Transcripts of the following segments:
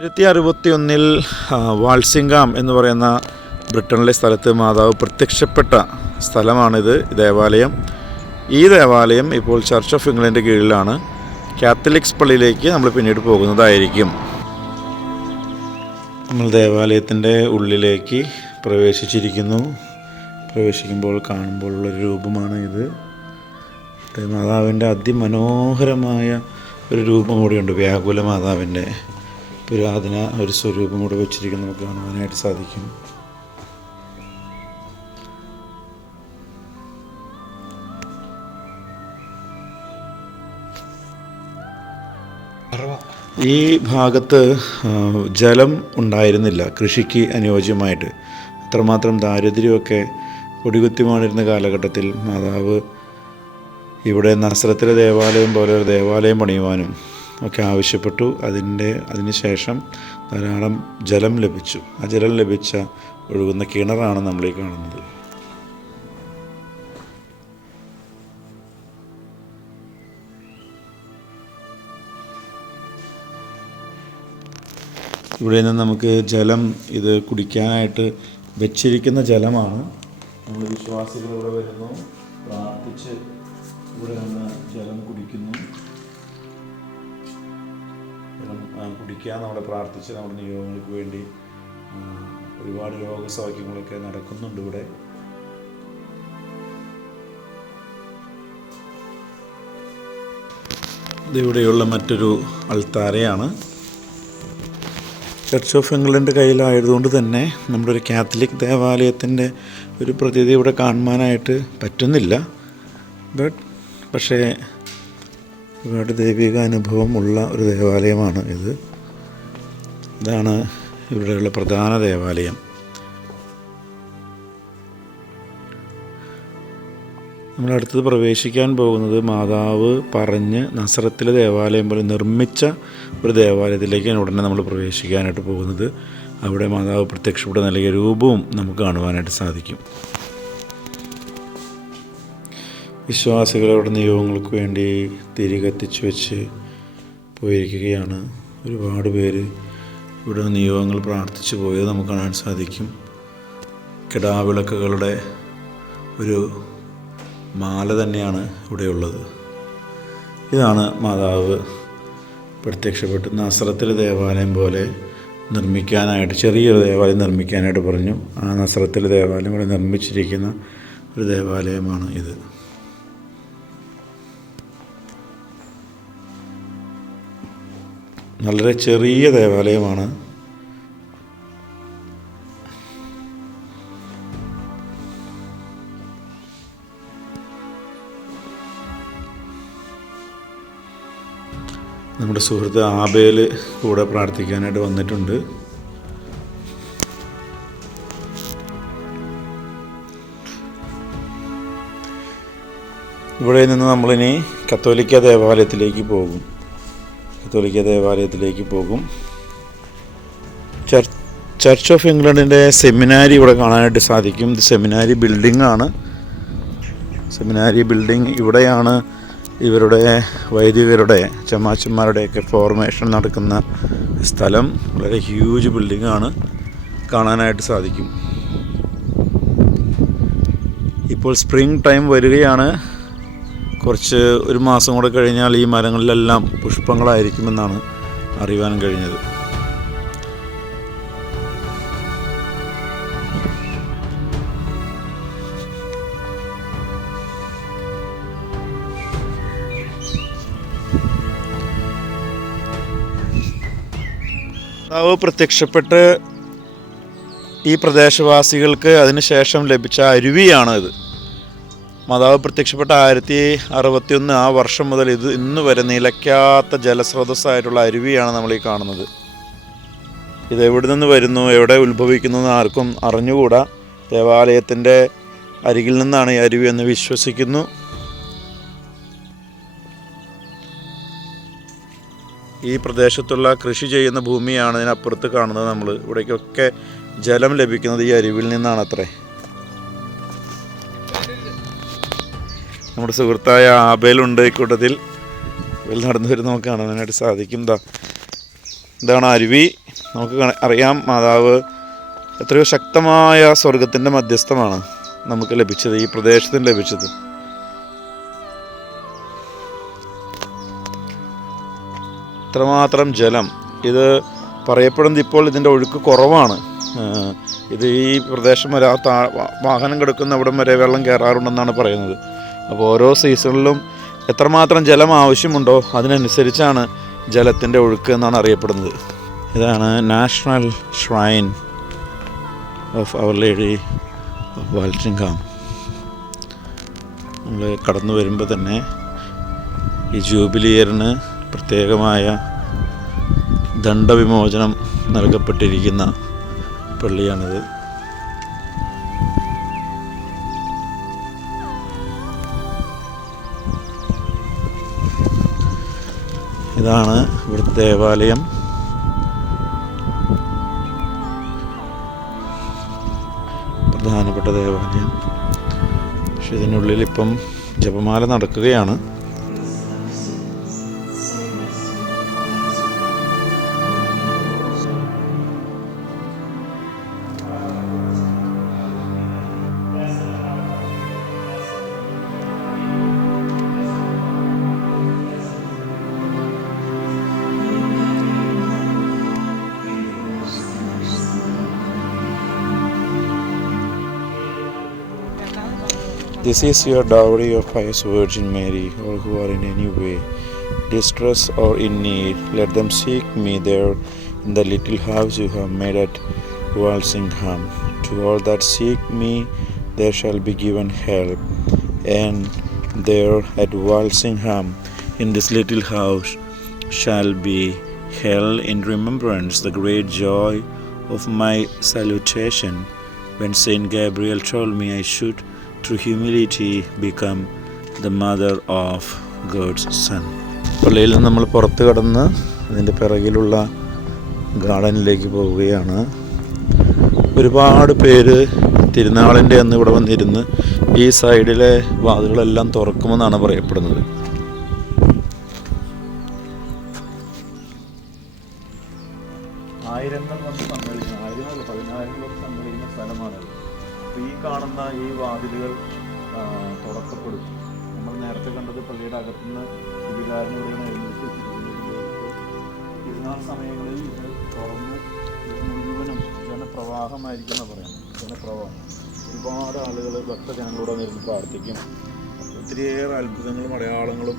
1961 വാൾസിംഗാം എന്ന് പറയുന്ന ബ്രിട്ടനിലെ സ്ഥലത്ത് മാതാവ് പ്രത്യക്ഷപ്പെട്ട സ്ഥലമാണിത്. ദേവാലയം. ഈ ദേവാലയം ഇപ്പോൾ ചർച്ച് ഓഫ് ഇംഗ്ലണ്ട് കീഴിലാണ്. കാത്തലിക്സ് പള്ളിയിലേക്ക് നമ്മൾ പിന്നീട് പോകുന്നതായിരിക്കും. നമ്മൾ ദേവാലയത്തിൻ്റെ ഉള്ളിലേക്ക് പ്രവേശിച്ചിരിക്കുന്നു. പ്രവേശിക്കുമ്പോൾ കാണുമ്പോഴുള്ളൊരു രൂപമാണ് ഇത്. മാതാവിൻ്റെ അതിമനോഹരമായ ഒരു രൂപം കൂടിയുണ്ട്. വ്യാകുല മാതാവിൻ്റെ പുരാതന ഒരു സ്വരൂപം കൂടെ വെച്ചിരിക്കുന്നത് നമുക്ക് കാണുവാനായിട്ട് സാധിക്കും. ഈ ഭാഗത്ത് ജലം ഉണ്ടായിരുന്നില്ല കൃഷിക്ക് അനുയോജ്യമായിട്ട്. അത്രമാത്രം ദാരിദ്ര്യമൊക്കെ കൊടികുത്തിമാണിരുന്ന കാലഘട്ടത്തിൽ മാതാവ് ഇവിടെ നസ്രത്തിലെ ദേവാലയം പോലെ ഒരു ദേവാലയം പണിയുവാനും ഒക്കെ ആവശ്യപ്പെട്ടു. അതിന് ശേഷം ധാരാളം ജലം ലഭിച്ചു. ആ ജലം ലഭിച്ച ഒഴുകുന്ന കിണറാണ് നമ്മളീ കാണുന്നത്. ഇവിടെ നിന്ന് നമുക്ക് ജലം ഇത് കുടിക്കാനായിട്ട് വെച്ചിരിക്കുന്ന ജലമാണ്. നമ്മൾ വിശ്വാസികൾ ഇവിടെ വരുന്നു, പ്രാർത്ഥിച്ച് ഇവിടെ നിന്ന് ജലം കുടിക്കുന്നു. കുടിക്കാൻ നമ്മളെ പ്രാർത്ഥിച്ച് നമ്മുടെ നിയോഗങ്ങൾക്ക് വേണ്ടി ഒരുപാട് രോഗസൗഖ്യങ്ങളൊക്കെ നടക്കുന്നുണ്ട് ഇവിടെ. ഇതിവിടെയുള്ള മറ്റൊരു അൾത്താരയാണ്. ചർച്ച് ഓഫ് ഇംഗ്ലണ്ട് കയ്യിലായതുകൊണ്ട് തന്നെ നമ്മുടെ ഒരു കാത്തലിക് ദേവാലയത്തിൻ്റെ ഒരു പ്രതീതി ഇവിടെ കാണുവാനായിട്ട് പറ്റുന്നില്ല. പക്ഷേ ഒരുപാട് ദൈവിക അനുഭവം ഉള്ള ഒരു ദേവാലയമാണ് ഇത്. ഇതാണ് ഇവിടെയുള്ള പ്രധാന ദേവാലയം. നമ്മളടുത്തത് പ്രവേശിക്കാൻ പോകുന്നത് മാതാവ് പറഞ്ഞ് നസ്രത്തിലെ ദേവാലയം പോലെ നിർമ്മിച്ച ഒരു ദേവാലയത്തിലേക്കാണ് ഉടനെ നമ്മൾ പ്രവേശിക്കാനായിട്ട് പോകുന്നത്. അവിടെ മാതാവ് പ്രത്യക്ഷപ്പെട്ട് നൽകിയ രൂപവും നമുക്ക് കാണുവാനായിട്ട് സാധിക്കും. വിശ്വാസികളുടെ നിയോഗങ്ങൾക്ക് വേണ്ടി തിരി കത്തിച്ച് വെച്ച് പോയിരിക്കുകയാണ്. ഒരുപാട് പേര് ഇവിടെ നിയോഗങ്ങൾ പ്രാർത്ഥിച്ചു പോയത് നമുക്ക് കാണാൻ സാധിക്കും. കിടാവിളക്കുകളുടെ ഒരു മാല തന്നെയാണ് ഇവിടെയുള്ളത്. ഇതാണ് മാതാവ് പ്രത്യക്ഷപ്പെട്ട് നസ്രത്തിലെ ദേവാലയം പോലെ നിർമ്മിക്കാനായിട്ട്, ചെറിയൊരു ദേവാലയം നിർമ്മിക്കാനായിട്ട് പറഞ്ഞു. ആ നസ്രത്തിലെ ദേവാലയം ഇവിടെ നിർമ്മിച്ചിരിക്കുന്ന ഒരു ദേവാലയമാണ് ഇത്. വളരെ ചെറിയ ദേവാലയമാണ്. നമ്മുടെ സുഹൃത്ത് ആബേൽ കൂടെ പ്രാർത്ഥിക്കാനായിട്ട് വന്നിട്ടുണ്ട്. ഇവിടെ നിന്ന് നമ്മളിനി കത്തോലിക്ക ദേവാലയത്തിലേക്ക് പോകും. ചർച്ച് ഓഫ് ഇംഗ്ലണ്ടിൻ്റെ സെമിനാരി ഇവിടെ കാണാനായിട്ട് സാധിക്കും. ഇത് സെമിനാരി ബിൽഡിംഗ് ആണ്. സെമിനാരി ബിൽഡിംഗ് ഇവിടെയാണ് ഇവരുടെ വൈദികരുടെ ചമാച്ചന്മാരുടെയൊക്കെ ഫോർമേഷൻ നടക്കുന്ന സ്ഥലം. വളരെ ഹ്യൂജ് ബിൽഡിംഗ് ആണ്, കാണാനായിട്ട് സാധിക്കും. ഇപ്പോൾ സ്പ്രിംഗ് ടൈം വരികയാണ്. ഒരു മാസം കൂടെ കഴിഞ്ഞാൽ ഈ മരങ്ങളിലെല്ലാം പുഷ്പങ്ങളായിരിക്കുമെന്നാണ് അറിയാൻ കഴിഞ്ഞത്. മാതാവ് പ്രത്യക്ഷപ്പെട്ട് ഈ പ്രദേശവാസികൾക്ക് അതിനുശേഷം ലഭിച്ച അരുവിയാണ് ഇത്. മാതാവ് പ്രത്യക്ഷപ്പെട്ട 1061 ആ വർഷം മുതൽ ഇന്ന് വരെ നിലയ്ക്കാത്ത ജലസ്രോതസ്സായിട്ടുള്ള അരുവിയാണ് നമ്മൾ ഈ കാണുന്നത്. ഇത് എവിടെ നിന്ന് വരുന്നു, എവിടെ ഉത്ഭവിക്കുന്നു എന്ന് ആർക്കും അറിഞ്ഞുകൂടാ. ദേവാലയത്തിൻ്റെ അരികിൽ നിന്നാണ് ഈ അരുവി എന്ന് വിശ്വസിക്കുന്നു. ഈ പ്രദേശത്തുള്ള കൃഷി ചെയ്യുന്ന ഭൂമിയാണ് ഇതിനപ്പുറത്ത് കാണുന്നത്. നമ്മൾ ഇവിടേക്കൊക്കെ ജലം ലഭിക്കുന്നത് ഈ അരുവിൽ നിന്നാണത്രേ. നമ്മുടെ സുഹൃത്തായ ആബേലുണ്ട് ഇക്കൂട്ടത്തിൽ. ആബേൽ നടന്നു വരുന്ന നമുക്ക് കാണാനായിട്ട് സാധിക്കും. ഇതാണ് അരുവി. നമുക്ക് അറിയാം, മാതാവ് എത്രയോ ശക്തമായ സ്വർഗത്തിൻ്റെ മധ്യസ്ഥമാണ് നമുക്ക് ലഭിച്ചത്, ഈ പ്രദേശത്തിന് ലഭിച്ചത്. ഇത്രമാത്രം ജലം. ഇത് പറയപ്പെടുന്നത് ഇപ്പോൾ ഇതിൻ്റെ ഒഴുക്ക് കുറവാണ്. ഇത് ഈ പ്രദേശം വരെ വാഹനം കിടക്കുന്ന അവിടം വരെ വെള്ളം കയറാറുണ്ടെന്നാണ് പറയുന്നത്. അപ്പോൾ ഓരോ സീസണിലും എത്രമാത്രം ജലം ആവശ്യമുണ്ടോ അതിനനുസരിച്ചാണ് ജലത്തിൻ്റെ ഒഴുക്ക് എന്നാണ് അറിയപ്പെടുന്നത്. ഇതാണ് national shrine of our lady of Walsingham. നമ്മൾ കടന്നു വരുമ്പോൾ തന്നെ ഈ ജൂബിലി ഇയറിന് പ്രത്യേകമായ ദണ്ഡവിമോചനം നൽകപ്പെട്ടിരിക്കുന്ന പള്ളിയാണിത്. ഇതാണ് ഇവിടുത്തെ ദേവാലയം. പ്രധാനപ്പെട്ട ദേവാലയം. പക്ഷെ ഇതിനുള്ളിൽ ഇപ്പം ജപമാല നടക്കുകയാണ്. This is your dowry of pious Virgin Mary. All who are in any way distress or in need, let them seek me there in the little house you have made at Walsingham. To all that seek me, there shall be given help. And there at Walsingham, in this little house, shall be held in remembrance the great joy of my salutation, when Saint Gabriel told me I should through humility become the mother of God's son. പള്ളിയിൽ നിന്ന് നമ്മൾ പുറത്ത് കടന്ന് അതിൻ്റെ പിറകിലുള്ള ഗാർഡനിലേക്ക് പോവുകയാണ്. ഒരുപാട് പേര് തിരുനാളിൻ്റെ അന്ന് ഇവിടെ വന്നിരുന്ന് ഈ സൈഡിലെ വാതിലുകളെല്ലാം തുറക്കുമെന്നാണ് പറയപ്പെടുന്നത്. ആയിരങ്ങൾ വന്ന് സമ്മേളിക്കുന്ന, ആയിരങ്ങൾ 10,000 സമ്മേളിക്കുന്ന സ്ഥലമാണത്. അപ്പോൾ ഈ കാണുന്ന ഈ വാതിലുകൾ തുറക്കപ്പെടും. നമ്മൾ നേരത്തെ കണ്ടത് പള്ളിയുടെ അകത്തുനിന്ന് വികാരനോടെയാണ് എഴുന്നേറ്റ് തിരുനാൾ സമയങ്ങളിൽ ഇത് തുറന്ന് ഇത് മുഴുവനും ജനപ്രവാഹമായിരിക്കും പറയാം. ജനപ്രവാഹം. ഒരുപാട് ആളുകൾ ഭക്തജനങ്ങളോട് വന്നിരുന്ന് പ്രാർത്ഥിക്കും. ഒത്തിരിയേറെ അത്ഭുതങ്ങളും അടയാളങ്ങളും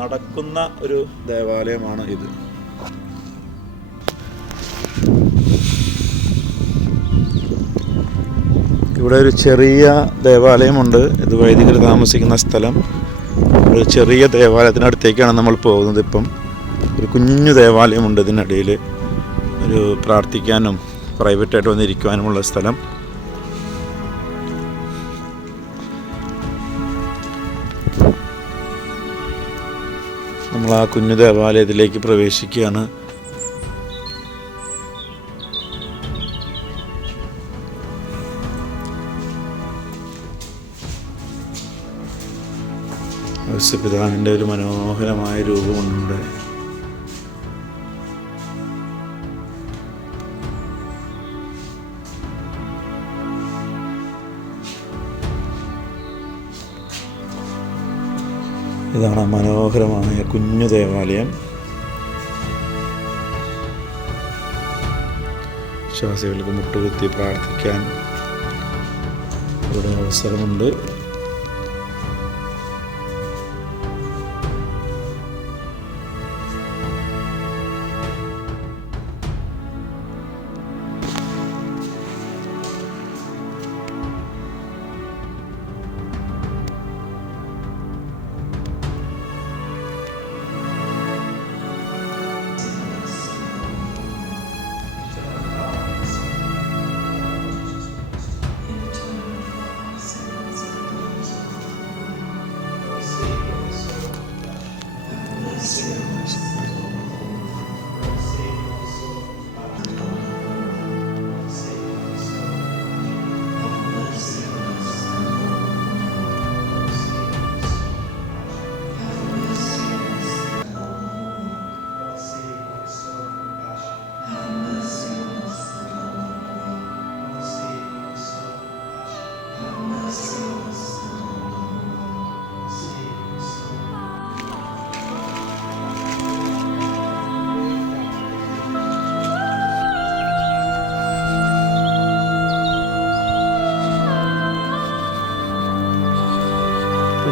നടക്കുന്ന ഒരു ദേവാലയമാണ് ഇത്. ഇവിടെ ഒരു ചെറിയ ദേവാലയമുണ്ട്. ഇത് വൈദികർ താമസിക്കുന്ന സ്ഥലം. ഒരു ചെറിയ ദേവാലയത്തിനടുത്തേക്കാണ് നമ്മൾ പോകുന്നത്. ഇപ്പം ഒരു കുഞ്ഞു ദേവാലയമുണ്ട് ഇതിനിടയിൽ. ഒരു പ്രാർത്ഥിക്കാനും പ്രൈവറ്റായിട്ട് വന്നിരിക്കുവാനുമുള്ള സ്ഥലം. നമ്മൾ ആ കുഞ്ഞു ദേവാലയത്തിലേക്ക് പ്രവേശിക്കുകയാണ്. പിതാവിൻ്റെ ഒരു മനോഹരമായ രൂപമുണ്ട്. ഇതാണ് മനോഹരമായ കുഞ്ഞു ദേവാലയം. വിശ്വാസികൾക്ക് മുട്ടുകുത്തി പ്രാർത്ഥിക്കാൻ ഇവിടെ അവസരമുണ്ട്.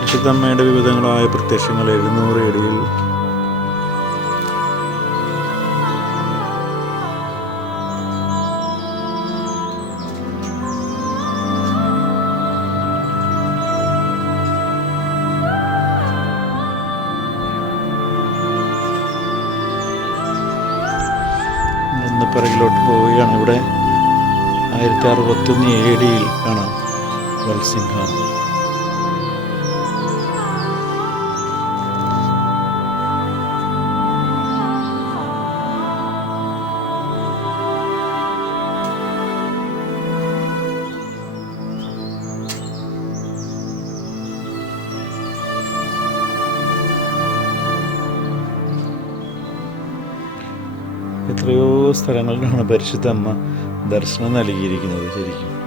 പരിശുദ്ധമ്മയുടെ വിവിധങ്ങളായ പ്രത്യക്ഷങ്ങൾ 700 AD പിറകിലോട്ട് പോവുകയാണ്. ഇവിടെ 1061 AD കാണാം വത്സിംഹാസനം. എത്രയോ സ്ഥലങ്ങളിലാണ് പരിശുദ്ധ അമ്മ ദർശനം നൽകിയിരിക്കുന്നത് ശരിക്കും.